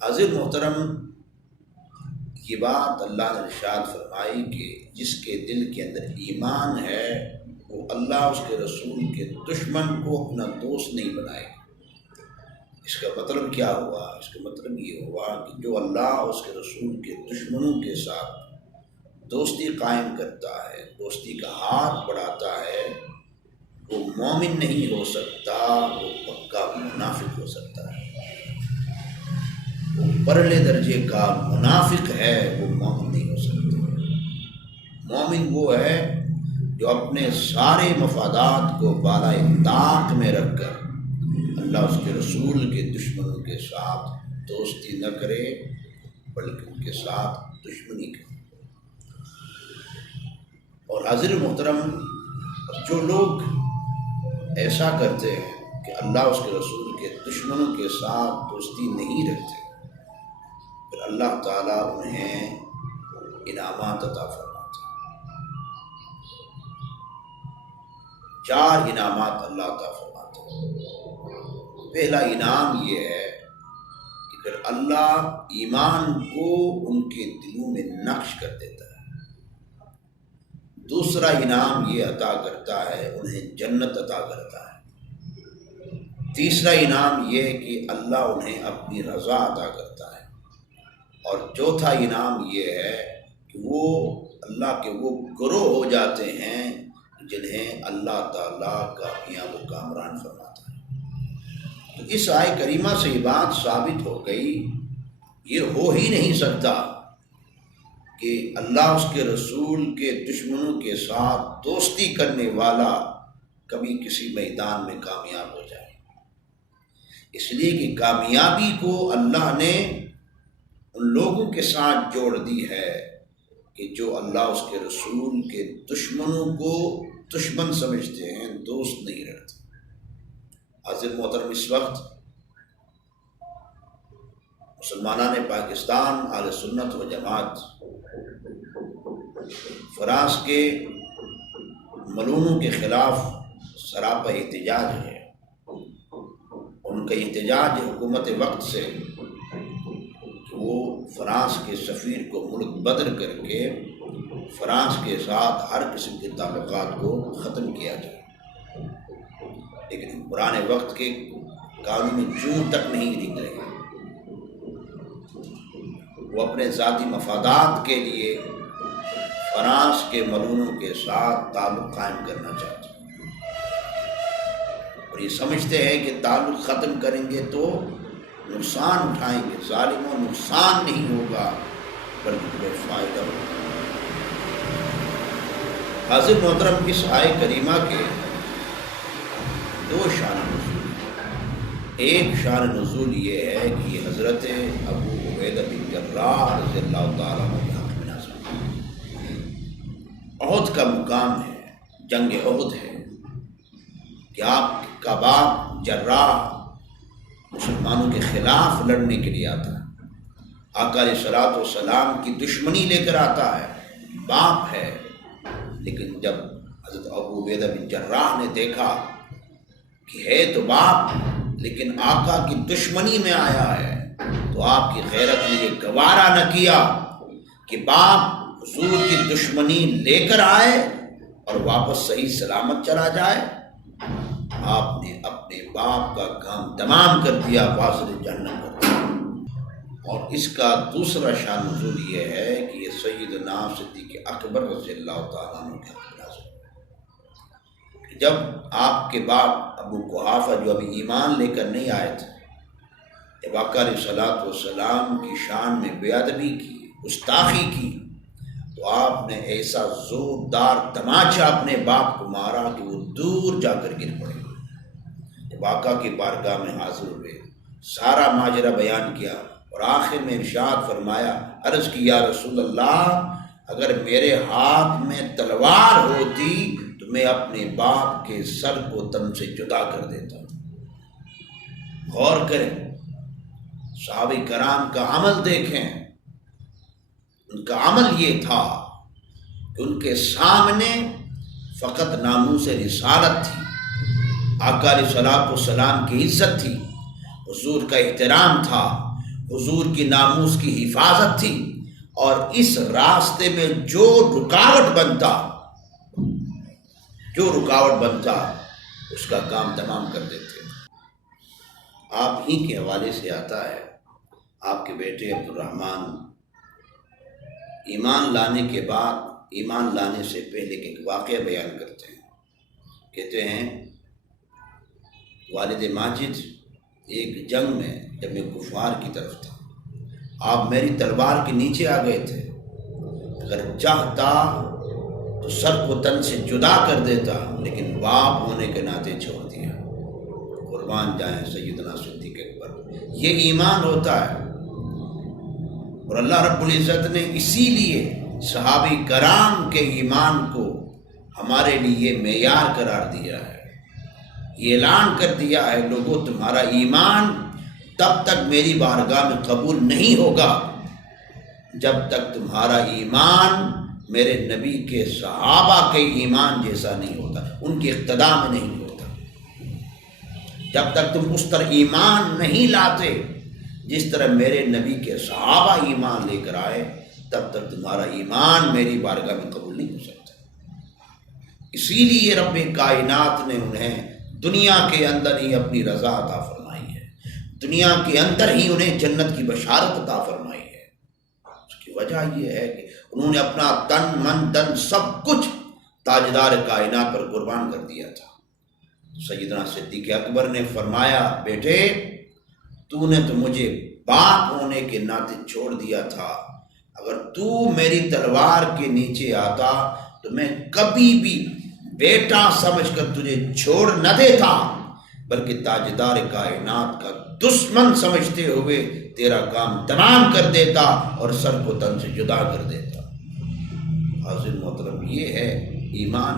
حاضر محترم، یہ بات اللہ نے ارشاد فرمائی کہ جس کے دل کے اندر ایمان ہے وہ اللہ اس کے رسول کے دشمن کو اپنا دوست نہیں بنائے گا۔ اس کا مطلب کیا ہوا؟ اس کا مطلب یہ ہوا کہ جو اللہ اس کے رسول کے دشمنوں کے ساتھ دوستی قائم کرتا ہے، دوستی کا ہاتھ بڑھاتا ہے، وہ مومن نہیں ہو سکتا، وہ پکا منافق ہو سکتا ہے۔ وہ پرلے درجے کا منافق ہے، وہ مومن نہیں ہو سکتا۔ مومن وہ ہے جو اپنے سارے مفادات کو بالائے طاق میں رکھ کر اللہ اس کے رسول کے دشمنوں کے ساتھ دوستی نہ کرے بلکہ ان کے ساتھ دشمنی کرے۔ اور حاضر محترم، جو لوگ ایسا کرتے ہیں کہ اللہ اس کے رسول کے دشمنوں کے ساتھ دوستی نہیں رکھتے، پھر اللہ تعالیٰ انہیں انعامات عطا فرماتے ہیں۔ 4 انعامات اللہ عطا فرماتے ہیں۔ پہلا انعام یہ ہے کہ پھر اللہ ایمان کو ان کے دلوں میں نقش کر دیتا ہے۔ دوسرا انعام یہ عطا کرتا ہے، انہیں جنت عطا کرتا ہے۔ تیسرا انعام یہ کہ اللہ انہیں اپنی رضا عطا کرتا ہے۔ اور چوتھا انعام یہ ہے کہ وہ اللہ کے وہ گروہ ہو جاتے ہیں جنہیں اللہ تعالیٰ کامیاب و کامران فرماتا ہے۔ تو اس آیہ کریمہ سے یہ بات ثابت ہو گئی، یہ ہو ہی نہیں سکتا کہ اللہ اس کے رسول کے دشمنوں کے ساتھ دوستی کرنے والا کبھی کسی میدان میں کامیاب ہو جائے، اس لیے کہ کامیابی کو اللہ نے ان لوگوں کے ساتھ جوڑ دی ہے کہ جو اللہ اس کے رسول کے دشمنوں کو دشمن سمجھتے ہیں، دوست نہیں رکھتے۔ حاضر محترم، اس وقت مسلمانان پاکستان اہل سنت و جماعت فرانس کے ملونوں کے خلاف سراپا احتجاج ہے۔ ان کا احتجاج حکومت وقت سے وہ فرانس کے سفیر کو ملک بدر کر کے فرانس کے ساتھ ہر قسم کے تعلقات کو ختم کیا جائے، لیکن پرانے وقت کے قانونی جون تک نہیں نکلے۔ وہ اپنے ذاتی مفادات کے لیے فرانس کے ملونوں کے ساتھ تعلق قائم کرنا چاہتے ہیں، اور یہ سمجھتے ہیں کہ تعلق ختم کریں گے تو نقصان اٹھائیں گے۔ ظالموں، نقصان نہیں ہوگا بلکہ تمہیں فائدہ ہوگا۔ حاضر محترم، اس آیہ کریمہ کے 2 شان نزول ہیں۔ ایک شان نزول یہ ہے کہ یہ حضرت ابو عبیدہ بن جراح رضی اللہ تعالیٰ عنہ کے حق میں نازل ہے۔ احد کا مقام ہے، جنگ احد ہے کہ آپ کا باپ جراح مسلمانوں کے خلاف لڑنے کے لیے آتا ہے، آقا علیہ الصلوۃ والسلام کی دشمنی لے کر آتا ہے، باپ ہے۔ لیکن جب حضرت ابو عبیدہ بن جراح نے دیکھا کہ ہے تو باپ لیکن آقا کی دشمنی میں آیا ہے، تو آپ کی غیرت نے یہ گوارا نہ کیا کہ باپ حضور کی دشمنی لے کر آئے اور واپس صحیح سلامت چلا جائے۔ آپ نے اپنے باپ کا کام تمام کر دیا، واصل جہنم کر دیا۔ اور اس کا دوسرا شان نزول یہ ہے کہ یہ سیدنا صدیق اکبر رضی اللہ تعالیٰ عنہ کے حق میں نازل ہے۔ جب آپ کے باپ ابو قحافہ جو ابھی ایمان لے کر نہیں آئے تھے، جب آقا علیہ الصلوۃ والسلام کی شان میں بے ادبی کی، گستاخی کی، تو آپ نے ایسا زوردار تماچا اپنے باپ کو مارا کہ وہ دور جا کر گر پڑے۔ جب آقا کی بارگاہ میں حاضر ہوئے، سارا ماجرا بیان کیا اور آخر میں ارشاد فرمایا، عرض کی یا رسول اللہ، اگر میرے ہاتھ میں تلوار ہوتی تو میں اپنے باپ کے سر کو تن سے جدا کر دیتا۔ غور کریں، صحابہ کرام کا عمل دیکھیں، ان کا عمل یہ تھا کہ ان کے سامنے فقط ناموس رسالت تھی، آقا علیہ الصلوۃ والسلام کی عزت تھی، حضور کا احترام تھا، حضور کی ناموس کی حفاظت تھی، اور اس راستے میں جو رکاوٹ بنتا اس کا کام تمام کر دیتے۔ آپ ہی کے حوالے سے آتا ہے، آپ کے بیٹے عبد الرحمن ایمان لانے کے بعد، ایمان لانے سے پہلے ایک واقعہ بیان کرتے ہیں۔ کہتے ہیں والد ماجد ایک جنگ میں جب میں کفار کی طرف تھا، آپ میری تلوار کے نیچے آ گئے تھے، اگر چاہتا تو سر کو تن سے جدا کر دیتا، لیکن باپ ہونے کے ناطے چھوڑ دیا۔ قربان جائیں سیدنا صدیق اکبر، یہ ایمان ہوتا ہے۔ اور اللہ رب العزت نے اسی لیے صحابہ کرام کے ایمان کو ہمارے لیے معیار قرار دیا ہے، یہ اعلان کر دیا ہے، لوگوں تمہارا ایمان تب تک میری بارگاہ میں قبول نہیں ہوگا جب تک تمہارا ایمان میرے نبی کے صحابہ کے ایمان جیسا نہیں ہوتا، ان کی اقتداء میں نہیں ہوتا۔ جب تک تم اس طرح ایمان نہیں لاتے جس طرح میرے نبی کے صحابہ ایمان لے کر آئے، تب تک تمہارا ایمان میری بارگاہ میں قبول نہیں ہو سکتا۔ اسی لیے رب کائنات نے انہیں دنیا کے اندر ہی اپنی رضا عطا فرمائی ہے، دنیا کے اندر ہی انہیں جنت کی بشارت عطا فرمائی ہے۔ اس کی وجہ یہ ہے کہ انہوں نے اپنا تن من دن سب کچھ تاجدار کائنات پر قربان کر دیا تھا۔ سیدنا صدیق اکبر نے فرمایا، بیٹے تو نے تو مجھے باپ ہونے کے ناطے چھوڑ دیا تھا، اگر تو میری تلوار کے نیچے آتا تو میں کبھی بھی بیٹا سمجھ کر تجھے چھوڑ نہ دیتا، بلکہ تاجدار کائنات کا دشمن سمجھتے ہوئے تیرا کام تمام کر دیتا اور سر کو تن سے جدا کر دیتا۔ حاضر محترم، یہ ہے ایمان۔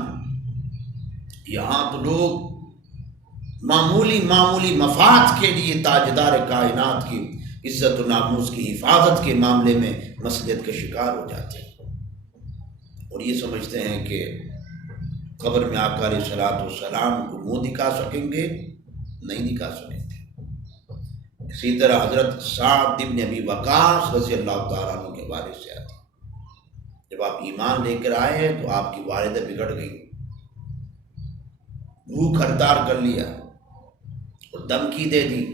یہاں تو لوگ معمولی مفاد کے لیے تاجدار کائنات کی عزت و ناموس کی حفاظت کے معاملے میں مسئلیت کا شکار ہو جاتے ہیں، اور یہ سمجھتے ہیں کہ قبر میں آقا علیہ الصلوۃ والسلام کو منہ دکھا سکیں گے، نہیں دکھا سکیں گے۔ اسی طرح حضرت سعد بن ابی وقاص رضی اللہ تعالیٰ عنہ کے بارے سے آتی، جب آپ ایمان لے کر آئے تو آپ کی والدہ بگڑ گئی، بھوک ہڑتال کر لیا اور دھمکی دے دی،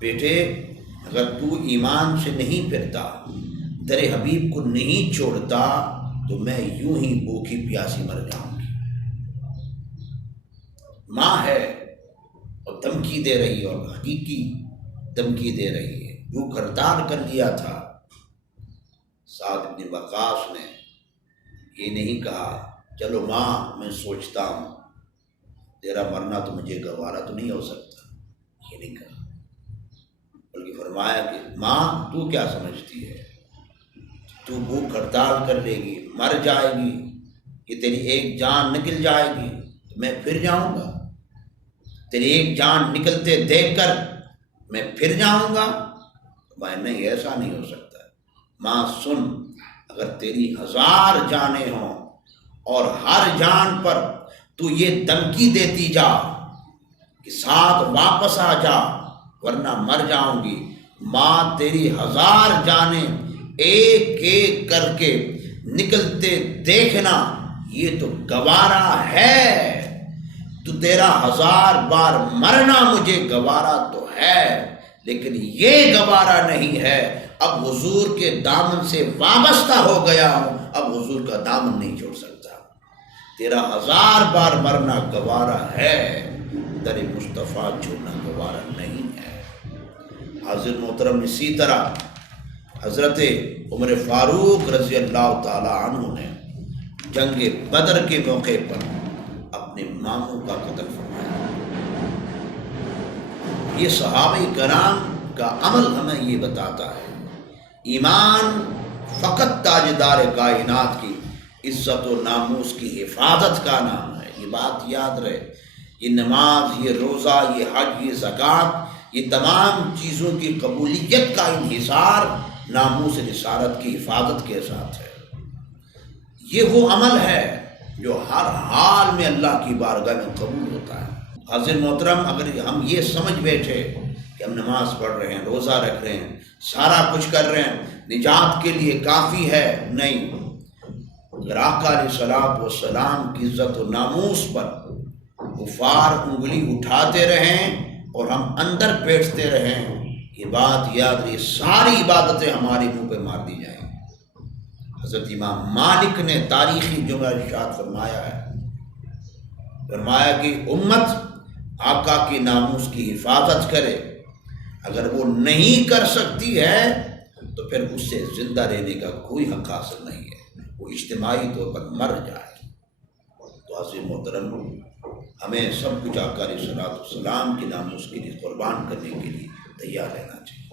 بیٹے اگر تو ایمان سے نہیں پھرتا، تیرے حبیب کو نہیں چھوڑتا، تو میں یوں ہی بھوکی پیاسی مر جاؤں گی۔ ماں ہے اور دھمکی دے رہی ہے، اور حقیقی دھمکی دے رہی ہے، بھوک ہڑتال کر لیا تھا۔ سعد بن وقاص نے یہ نہیں کہا چلو ماں میں سوچتا ہوں، تیرا مرنا تو مجھے گوارا تو نہیں ہو سکتا، یہ نہیں کہا، بلکہ فرمایا کہ ماں تو کیا سمجھتی ہے، تو بھوک ہڑتال کر لے گی، مر جائے گی، کہ تیری ایک جان نکل جائے گی تو میں پھر جاؤں گا، تیری ایک جان نکلتے دیکھ کر میں پھر جاؤں گا؟ میں نہیں، ایسا نہیں ہو سکتا۔ ماں سن، اگر تیری 1000 جانیں ہوں اور ہر جان پر تو یہ دھمکی دیتی جا کہ ساتھ واپس آ جا ورنہ مر جاؤں گی، ماں تیری 1000 جانیں ایک ایک کر کے نکلتے دیکھنا یہ تو گوارا ہے، تو تیرا 1000 بار مرنا مجھے گوارا تو ہے، لیکن یہ گوارا نہیں ہے، اب حضور کے دامن سے وابستہ ہو گیا ہوں، اب حضور کا دامن نہیں چھوڑ سکتا، تیرا 1000 بار مرنا گوارا ہے، در مصطفیٰ چھوڑنا گوارا نہیں ہے۔ حاضر محترم، اسی طرح حضرت عمر فاروق رضی اللہ تعالی عنہ نے جنگ بدر کے موقع پر اپنے ماموں کا قتل فرمایا۔ یہ صحابہ کرام کا عمل ہمیں یہ بتاتا ہے، ایمان فقط تاجدار کائنات کی عزت و ناموس کی حفاظت کا نام ہے، یہ بات یاد رہے۔ یہ نماز، یہ روزہ، یہ حج، یہ زکوٰۃ، یہ تمام چیزوں کی قبولیت کا انحصار ناموس رسالت کی حفاظت کے ساتھ ہے۔ یہ وہ عمل ہے جو ہر حال میں اللہ کی بارگاہ میں قبول ہوتا ہے۔ حاضر محترم، اگر ہم یہ سمجھ بیٹھے کہ ہم نماز پڑھ رہے ہیں، روزہ رکھ رہے ہیں، سارا کچھ کر رہے ہیں، نجات کے لیے کافی ہے؟ نہیں۔ اگر آقا علیہ الصلوۃ والسلام کی عزت و ناموس پر کفار انگلی اٹھاتے رہیں اور ہم اندر بیٹھتے رہیں، یہ بات یاد رہی، ساری عبادتیں ہماری منہ پہ مار دی جائیں۔ حضرت امام مالک نے تاریخی جملہ ارشاد فرمایا ہے، فرمایا کہ امت آقا کی ناموس کی حفاظت کرے، اگر وہ نہیں کر سکتی ہے تو پھر اس سے زندہ رہنے کا کوئی حق حاصل نہیں ہے، وہ اجتماعی طور پر مر جائے۔ تو عزیز محترم، ہمیں سب کچھ آقا علیہ الصلوۃ والسلام کی ناموس کے لیے قربان کرنے کے لیے تیار رہنا چاہیے۔